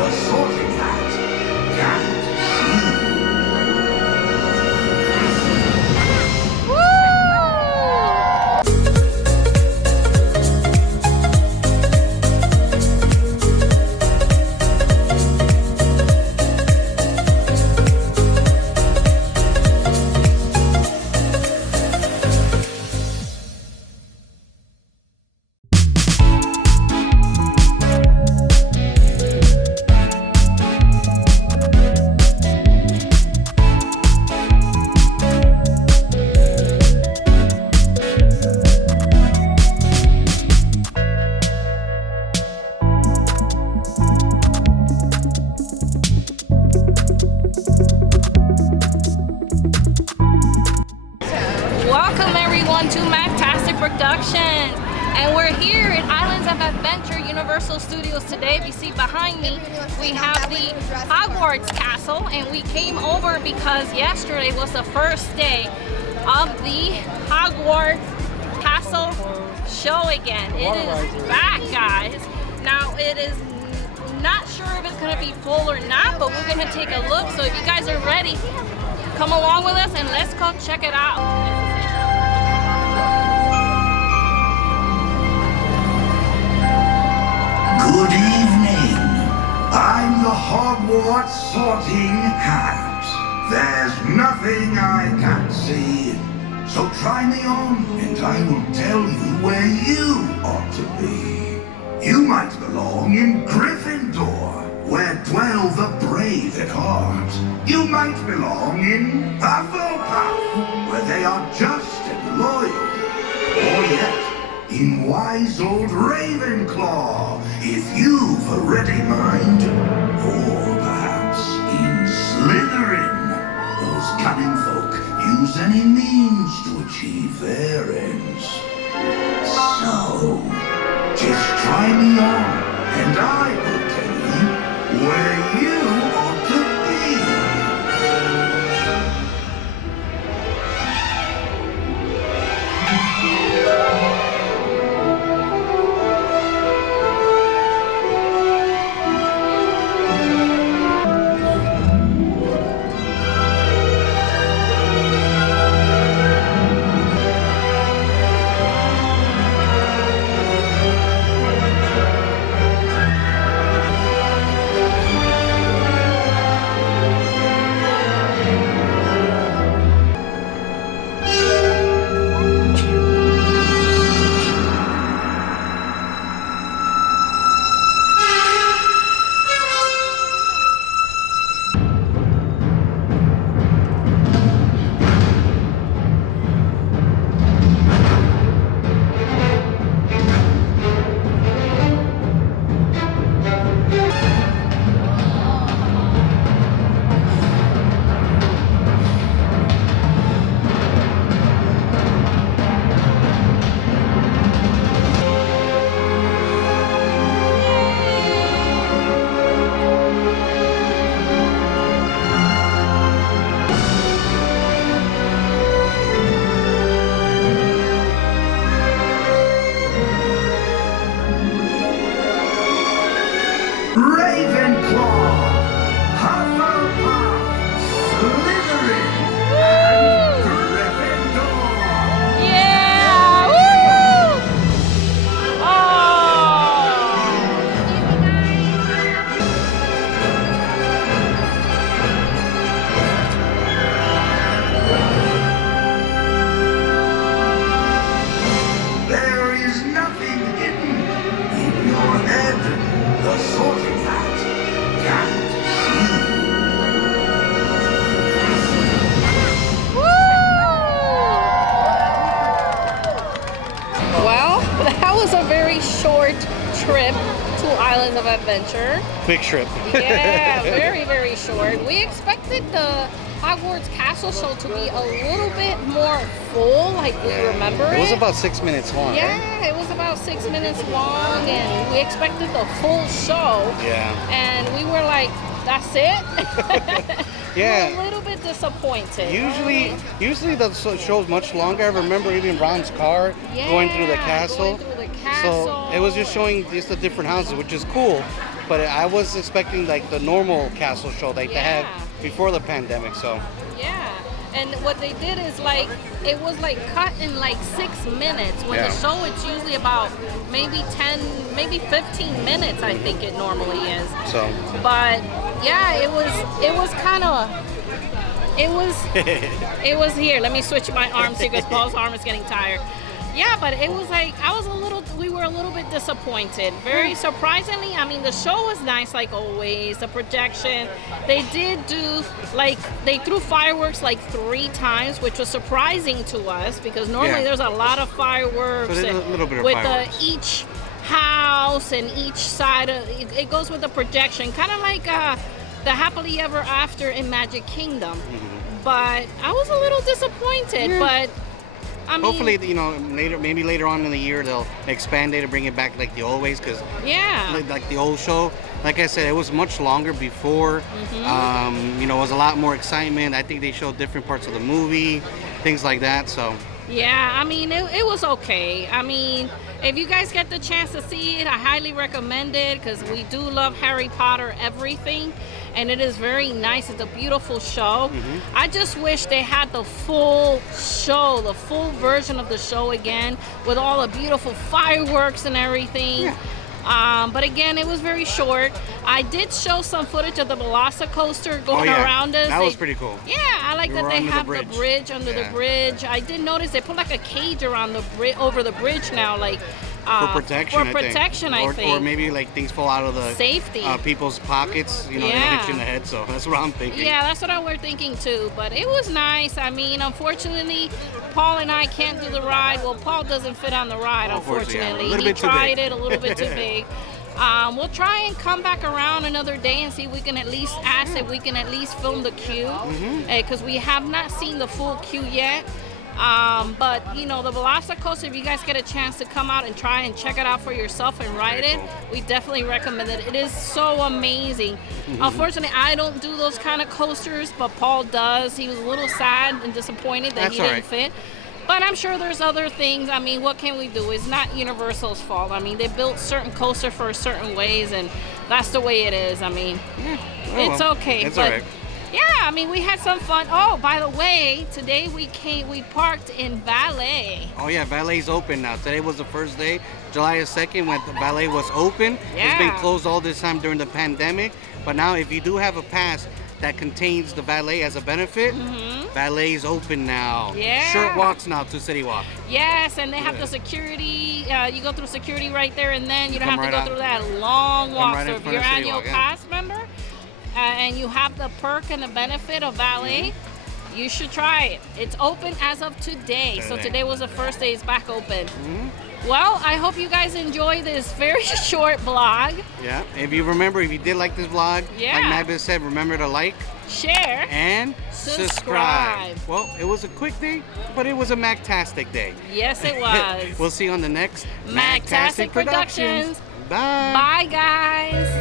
the sorting hat can't see. Welcome everyone to Magtastic Productions, and we're here at Islands of Adventure Universal Studios today. If you see behind me, we have the Hogwarts Castle, and we came over because yesterday was the first day of the Hogwarts Castle show again. It is back, guys. Now it is not sure if it's going to be full or not, but we're going to take a look. So if you guys are ready, come along with us and let's go check it out. Good evening. I'm the Hogwarts sorting hat. There's nothing I can't see. So try me on and I will tell you where you ought to be. You might belong in Gryffindor, where dwell the brave at heart. You might belong in Hufflepuff, where they are just and loyal. Or yet, in wise old Ravenclaw, if you've a ready mind. Or perhaps in Slytherin, those cunning folk use any means to achieve their ends. So, just try me on, and I will tell you where you ought to be. Ravenclaw, Hufflepuff, Slytherin, and Gryffindor. Yeah! Woo! Oh! There is nothing hidden in your head. The sorting hat can't see. Well, that was a very short trip to Islands of Adventure. Quick trip. Yeah, very, very short. We expected the Hogwarts Castle show to be a little bit more full, like we remember it. It was about 6 minutes long. Yeah, it was about 6 minutes long, and we expected the full show. Yeah. And we were like, that's it? Yeah. We're a little bit disappointed. Usually the show's much longer. I remember even Ron's car going through the castle. Going through the Castle. So it was just showing just the different houses, which is cool. But I was expecting like the normal castle show like they had before the pandemic. So yeah, and what they did is like it was like cut in like 6 minutes. When the show it's usually about maybe 10, maybe 15 minutes. I think it normally is. So. But yeah, it was kind of. It was here. Let me switch my arms here because Paul's arm is getting tired. Yeah, but it was like we were a little bit disappointed. Very surprisingly, I mean, the show was nice like always. The projection, they did do they threw fireworks like 3 times, which was surprising to us because normally there's a lot of fireworks. So a little bit of with fireworks. Each house and each side of it goes with the projection, kind of like the Happily Ever After in Magic Kingdom. But I was a little disappointed, but I mean, hopefully, maybe later on in the year they'll expand it and bring it back like the old ways, because like the old show, like I said, it was much longer before. It was a lot more excitement. I think they showed different parts of the movie, things like that. So yeah, I mean, it was okay. I mean, if you guys get the chance to see it, I highly recommend it because we do love Harry Potter everything. And it is very nice. It's a beautiful show. I just wish they had the full show, the full version of the show again with all the beautiful fireworks and everything. But again, it was very short. I did show some footage of the Velocicoaster going around us. That was pretty cool. Yeah, I like that they have the bridge under the bridge. I did notice they put like a cage around the over the bridge now, like for protection, I think. Or maybe like things fall out of the safety people's pockets, they don't hit you in the head. So that's what I'm thinking. Yeah, that's what I was thinking too. But it was nice. I mean, unfortunately, Paul and I can't do the ride. Well, Paul doesn't fit on the ride, unfortunately. He tried it a little bit too big. We'll try and come back around another day and see if we can at least ask if we can at least film the queue, because we have not seen the full queue yet. But the Velocicoaster, if you guys get a chance to come out and try and check it out for yourself and ride it, we definitely recommend it. It is so amazing. Unfortunately, I don't do those kind of coasters, but Paul does. He was a little sad and disappointed that he didn't fit. But I'm sure there's other things. I mean, what can we do? It's not Universal's fault. I mean, they built certain coasters for certain ways, and that's the way it is. I mean, it's okay. It's but all right. yeah, I mean, we had some fun. Oh, by the way, today we parked in Valet. Oh yeah, Valet's open now. Today was the first day, July 2nd, when the Valet was open. It's been closed all this time during the pandemic. But now, if you do have a pass that contains the Valet as a benefit, Valet's open now. Yeah. Short walks now to City Walk. Yes, and they have the security. You go through security right there, and then you don't have to go through that long walk. So if you're an annual pass member, and you have the perk and the benefit of Valet, you should try it. It's open as of today. So today was the first day it's back open. Well, I hope you guys enjoy this very short vlog. Yeah, if you did like this vlog, like Magda said, remember to like, share, and subscribe. Well, it was a quick day, but it was a Magtastic day. Yes, it was. We'll see you on the next Magtastic Productions. Bye. Bye, guys.